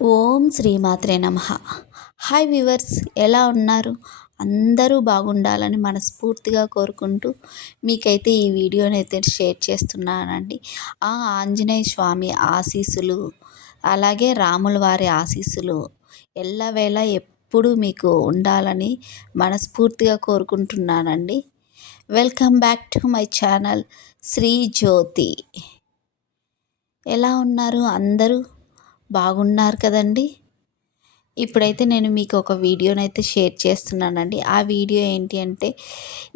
ఓం శ్రీమాత్రే నమ. Hi viewers ఎలా ఉన్నారు? అందరూ బాగుండాలని మనస్ఫూర్తిగా కోరుకుంటూ మీకైతే ఈ వీడియోని అయితే షేర్ చేస్తున్నానండి. ఆ ఆంజనేయ స్వామి ఆశీస్సులు అలాగే రాముల వారి ఆశీస్సులు ఎల్లవేళ ఎప్పుడు మీకు ఉండాలని మనస్ఫూర్తిగా కోరుకుంటున్నానండి. Welcome back to my channel Sri Jyothi. ఎలా ఉన్నారు అందరూ? బాగున్నారు కదండి. ఇప్పుడైతే నేను మీకు ఒక వీడియోనైతే షేర్ చేస్తున్నానండి. ఆ వీడియో ఏంటి అంటే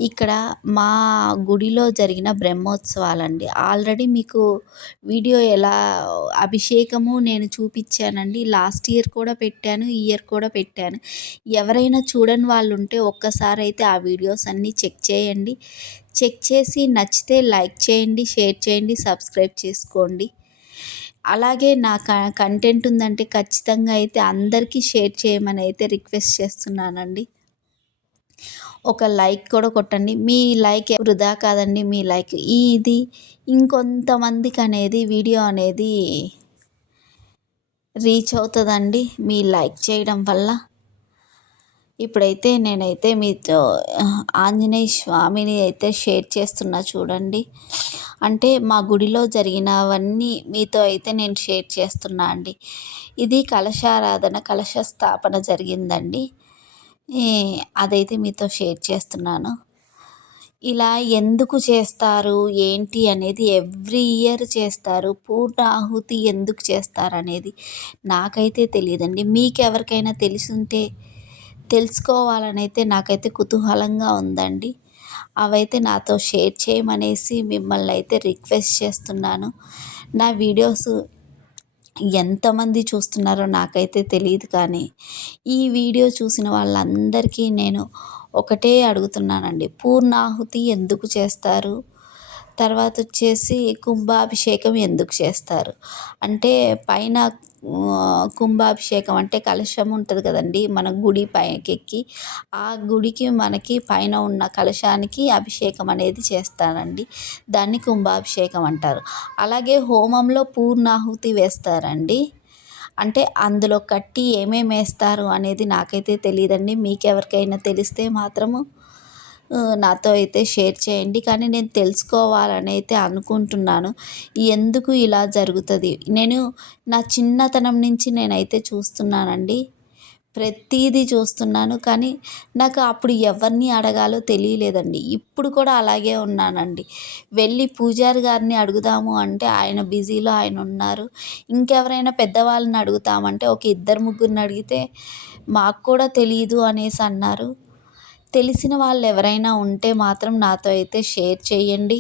ఇక్కడ మా గుడిలో జరిగిన బ్రహ్మోత్సవాలండి. ఆల్రెడీ మీకు వీడియో ఎలా అభిషేకము నేను చూపించానండి. లాస్ట్ ఇయర్ కూడా పెట్టాను ఈ ఇయర్ కూడా పెట్టాను. ఎవరైనా చూడని వాళ్ళు ఉంటే ఒక్కసారి అయితే ఆ వీడియోస్ అన్నీ చెక్ చేయండి. చెక్ చేసి నచ్చితే లైక్ చేయండి షేర్ చేయండి సబ్స్క్రైబ్ చేసుకోండి. అలాగే నా కంటెంట్ ఉందంటే ఖచ్చితంగా అయితే అందరికీ షేర్ చేయమని అయితే రిక్వెస్ట్ చేస్తున్నానండి. ఒక లైక్ కూడా కొట్టండి. మీ లైక్ వృధా కాదండి. మీ లైక్ ఇది ఇంకొంతమందికి అనేది వీడియో అనేది రీచ్ అవుతుందండి. మీ లైక్ చేయడం వల్ల. ఇప్పుడైతే నేనైతే మీతో ఆంజనేయ స్వామిని అయితే షేర్ చేస్తున్నా చూడండి. అంటే మా గుడిలో జరిగినవన్నీ మీతో అయితే నేను షేర్ చేస్తున్నా అండి. ఇది కలశారాధన కలశ స్థాపన జరిగిందండి అదైతే మీతో షేర్ చేస్తున్నాను. ఇలా ఎందుకు చేస్తారు? ఏంటి అనేది ఎవ్రీ ఇయర్ చేస్తారు. పూర్ణ ఆహుతి ఎందుకు చేస్తారు అనేది నాకైతే తెలియదండి. మీకు ఎవరికైనా తెలిసుంటే తెలుసుకోవాలనైతే నాకైతే కుతూహలంగా ఉందండి. అవైతే నాతో షేర్ చేయమనేసి మిమ్మల్ని అయితే రిక్వెస్ట్ చేస్తున్నాను. నా వీడియోస్ ఎంతమంది చూస్తున్నారో నాకైతే తెలియదు కానీ ఈ వీడియో చూసిన వాళ్ళందరికీ నేను ఒకటే అడుగుతున్నానండి. పూర్ణాహుతి ఎందుకు చేస్తారు? తర్వాత వచ్చేసి కుంభాభిషేకం ఎందుకు చేస్తారు? అంటే పైన కుంభాభిషేకం అంటే కలశం ఉంటుంది కదండి మన గుడి పైకెక్కి. ఆ గుడికి మనకి పైన ఉన్న కలశానికి అభిషేకం అనేది చేస్తారండి. దాన్ని కుంభాభిషేకం అంటారు. అలాగే హోమంలో పూర్ణాహుతి వేస్తారండి. అంటే అందులో కట్టి ఏమేమి వేస్తారు అనేది నాకైతే తెలియదండి మీకు ఎవరికైనా తెలిస్తే మాత్రము నాతో అయితే షేర్ చేయండి. కానీ నేను తెలుసుకోవాలని అయితే అనుకుంటున్నాను. ఎందుకు ఇలా జరుగుతుంది? నేను నా చిన్నతనం నుంచి నేనైతే చూస్తున్నానండి. ప్రతీదీ చూస్తున్నాను. కానీ నాకు అప్పుడు ఎవరిని అడగాలో తెలియలేదండి. ఇప్పుడు కూడా అలాగే ఉన్నానండి. వెళ్ళి పూజారి గారిని అడుగుదాము అంటే ఆయన బిజీలో ఆయన ఉన్నారు. ఇంకెవరైనా పెద్దవాళ్ళని అడుగుతామంటే ఒక ఇద్దరు ముగ్గురిని అడిగితే మాకు కూడా తెలియదు అనేసి అన్నారు. తెలిసిన వాళ్ళు ఎవరైనా ఉంటే మాత్రం నాతో అయితే షేర్ చేయండి.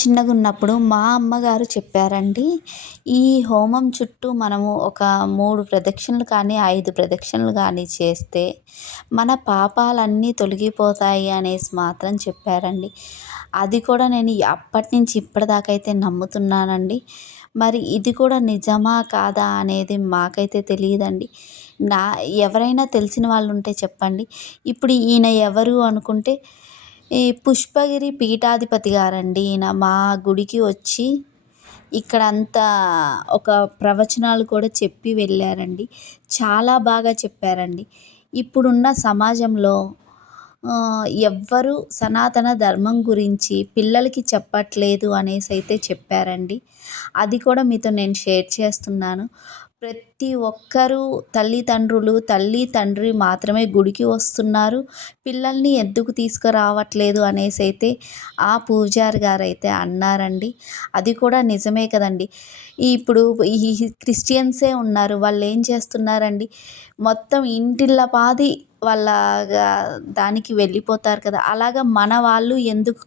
చిన్నగా ఉన్నప్పుడు మా అమ్మగారు చెప్పారండి ఈ హోమం చుట్టూ మనము ఒక మూడు ప్రదక్షిణలు కానీ ఐదు ప్రదక్షిణలు కానీ చేస్తే మన పాపాలన్నీ తొలగిపోతాయి అనేసి మాత్రం చెప్పారండి. అది కూడా నేను అప్పటి నుంచి ఇప్పటిదాకా అయితే నమ్ముతున్నానండి. మరి ఇది కూడా నిజమా కాదా అనేది మాకైతే తెలియదండి. నా ఎవరైనా తెలిసిన వాళ్ళు ఉంటే చెప్పండి. ఇప్పుడు ఈయన ఎవరు అనుకుంటే ఈ పుష్పగిరి పీఠాధిపతి గారండి. ఈయన మా గుడికి వచ్చి ఇక్కడ అంతా ఒక ప్రవచనాలు కూడా చెప్పి వెళ్ళారండి. చాలా బాగా చెప్పారండి. ఇప్పుడున్న సమాజంలో ఎవ్వరు సనాతన ధర్మం గురించి పిల్లలకి చెప్పట్లేదు అనేసి అయితే చెప్పారండి. అది కూడా మీతో నేను షేర్ చేస్తున్నాను. ప్రతి ఒక్కరూ తల్లిదండ్రులు తల్లి తండ్రి మాత్రమే గుడికి వస్తున్నారు. పిల్లల్ని ఎందుకు తీసుకురావట్లేదు అనేసి అయితే ఆ పూజారి గారు అయితే అన్నారండి. అది కూడా నిజమే కదండి. ఇప్పుడు ఈ క్రిస్టియన్సే ఉన్నారు. వాళ్ళు ఏం చేస్తున్నారండి? మొత్తం ఇంటిళ్ళ పాది వాళ్ళ దానికి వెళ్ళిపోతారు కదా. అలాగా మన వాళ్ళు ఎందుకు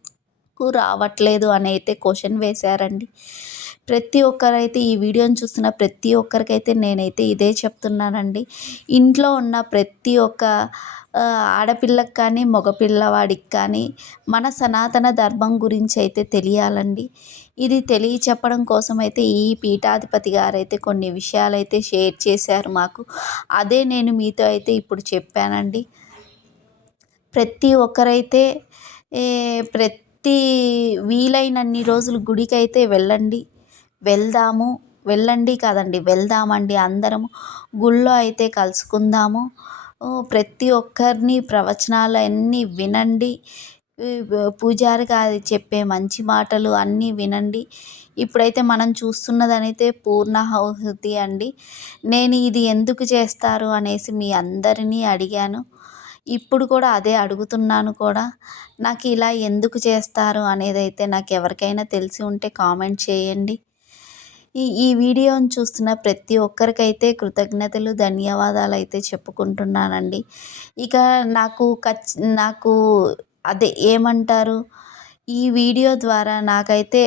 రావట్లేదు అని అయితే క్వశ్చన్ వేశారండి. ప్రతి ఒక్కరైతే ఈ వీడియోని చూస్తున్న ప్రతి ఒక్కరికైతే నేనైతే ఇదే చెప్తున్నానండి. ఇంట్లో ఉన్న ప్రతి ఒక్క ఆడపిల్లకి కానీ మగపిల్లవాడికి కానీ మన సనాతన ధర్మం గురించి అయితే తెలియాలండి. ఇది తెలియ చెప్పడం కోసం అయితే ఈ పీఠాధిపతి గారు అయితే కొన్ని విషయాలు అయితే షేర్ చేశారు మాకు. అదే నేను మీతో అయితే ఇప్పుడు చెప్పానండి. ప్రతి ఒక్కరైతే ప్రతి వీలైనన్ని రోజులు గుడికి అయితే వెళ్ళండి. వెళ్దాము. వెళ్ళండి కాదండి వెళ్దామండి. అందరము గుళ్ళో అయితే కలుసుకుందాము. ప్రతి ఒక్కరిని ప్రవచనాలు అన్నీ వినండి పూజారి గారు చెప్పే మంచి మాటలు అన్నీ వినండి. ఇప్పుడైతే మనం చూస్తున్నదనైతే పూర్ణాహుతి అండి. నేను ఇది ఎందుకు చేస్తారు అనేసి మీ అందరినీ అడిగాను. ఇప్పుడు కూడా అదే అడుగుతున్నాను కూడా. నాకు ఇలా ఎందుకు చేస్తారు అనేది అయితే నాకు ఎవరికైనా తెలిసి ఉంటే కామెంట్ చేయండి. ఈ ఈ వీడియోని చూస్తున్న ప్రతి ఒక్కరికైతే కృతజ్ఞతలు ధన్యవాదాలు అయితే చెప్పుకుంటున్నానండి. ఇక నాకు ఖచ్ నాకు అదే ఏమంటారు? ఈ వీడియో ద్వారా నాకైతే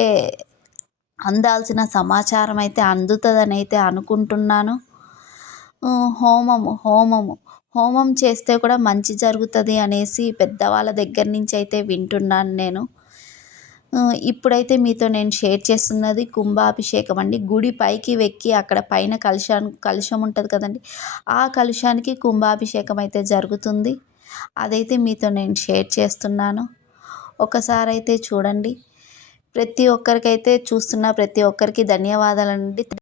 అందాల్సిన సమాచారం అయితే అందుతుందని అయితే అనుకుంటున్నాను. హోమము హోమము. హోమం చేస్తే కూడా మంచి జరుగుతుంది అనేసి పెద్దవాళ్ళ దగ్గర నుంచి అయితే వింటున్నాను నేను. ఇప్పుడైతే మీతో నేను షేర్ చేస్తున్నది కుంభాభిషేకం అండి. గుడి పైకి వెక్కి అక్కడ పైన కలుషాన్ కలుషం ఉంటుంది కదండి. ఆ కలుషానికి కుంభాభిషేకం అయితే జరుగుతుంది. అదైతే మీతో నేను షేర్ చేస్తున్నాను. ఒకసారి అయితే చూడండి. ప్రతి ఒక్కరికైతే చూస్తున్న ప్రతి ఒక్కరికి ధన్యవాదాలండి.